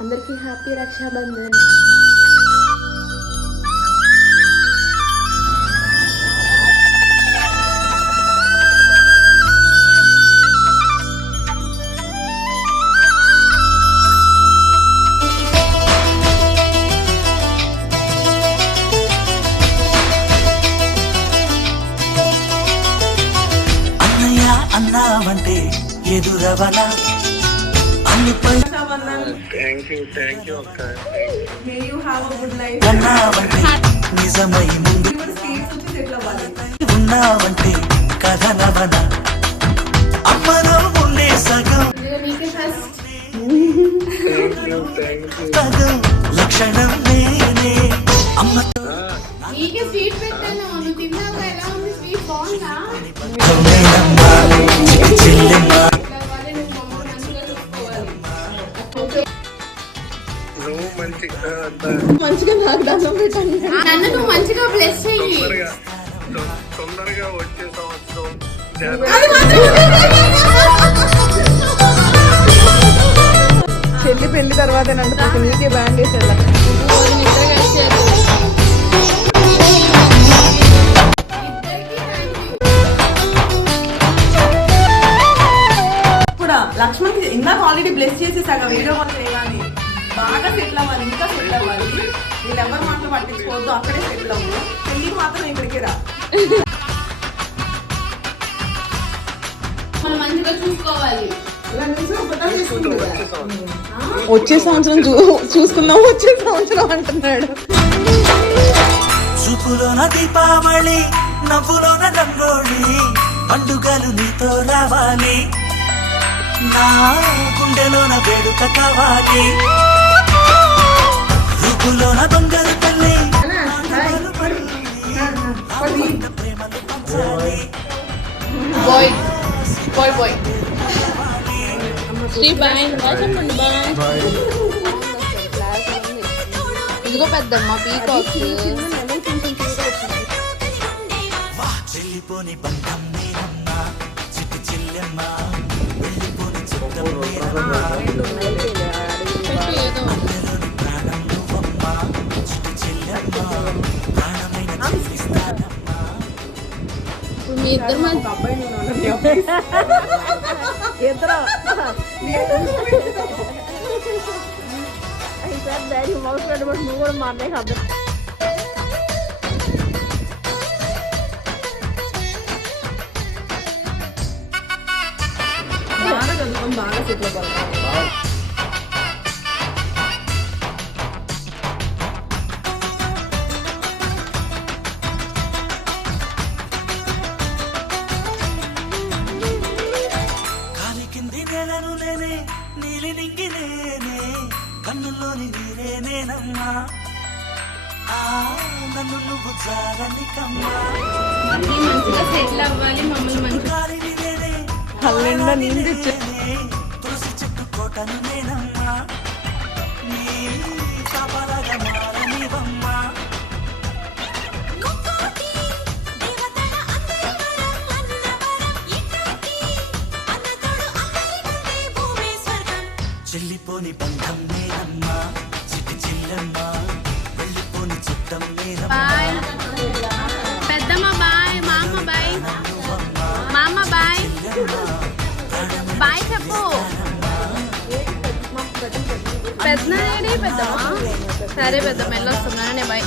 అందరికీ హ్యాపీ రక్షాబంధన్. అన్నావంటే ఎదురవనా అన్నావంటే నిజమై ముందు ఉన్నావంటే కథనవనా అమ్మలో ఉండే సగం సగం లక్షణం నేనే అమ్మతో మంచిగా నాకు దండం పెట్టండి. నన్ను నువ్వు మంచిగా బ్లెస్ చెయ్యి. తొందరగా వచ్చే సంవత్సరం చెల్లి పెళ్లి తర్వాత నంటే నీకే బ్యాండ్ వేసేలా కూడా లక్ష్మణ్కి ఇందాక ఆల్రెడీ బ్లెస్ చేసేసాక వీడియో కాల్ చేయాలి. బాగా సెటిల్ అవ్వాలి, ఇంకా సెటిల్ అవ్వాలి. వీళ్ళు ఎవరి మాటలు పట్టించుకోవద్దు, అక్కడే సెటిల్ అవ్వు. పెళ్లికి మాత్రం ఇక్కడికి రా. మంచిగా చూసుకోవాలి. వచ్చే సంవత్సరం చూసుకుందాం, వచ్చే సంవత్సరం అంటున్నాడు. చూపులోన దీపావళి, నవ్వులోన రంగోళి, పండుగలు నీతో రావాలి, నా గుండెలోన వేడుక కావాలి, రూపులోన దొంగలు తల్లి ప్రేమలు పంచాలి. Bye bye bye Sri bye చెప్పండి. బాయ్. ఇదిగో పెద్దమ్మ పీకాక్. చెల్లిపోని బంధం నేనమ్మ, చిట్టి చెల్లెమ్మ, వెళ్ళిపోని చిత్తం నేనమ్మ, అందరిలోని ప్రాణం నువ్వమ్మ, చిట్టి చెల్లెమ్మ, ప్రాణమైన చెల్లిస్తానమ్మ. మీ ఇద్దరు మంచి అబ్బాయి డాడీ మౌస్ పెట్టబట్టి నువ్వు కూడా మా అన్నయ్య అబ్బాయి బాగా చదువుకొని బాగా సెటిల్ అవ్వాలి. కాలి కింది నేలను నేనే, నీలి నింగి నేనే, కన్నుల్లోని నీరే నేనమ్మా, నన్ను నువ్వు జారనికమ్మా, మంచిగా సెటిల్ అవ్వాలి. మమ్మల్ని మంచిగా గాలిని నేనే, కళ్ళెండా నీళ్ళు నేనే, తులసి చెట్టు కోటను నేనమ్మా, నీ కాపలాగా మారనివమ్మా. చెల్లిపోని బంధం నేనమ్మా, చిట్టి చెల్లెమ్మ, వెళ్ళిపోని చిత్తం నేనమ్మా. పెద్దమ్మ బాయ్. మామ బాయ్. మామ బాయ్ బాయ్ చెప్పు. పెద్దమ్మ సరే పెద్దమ్మ వెళ్ళొస్తున్నానే బాయ్.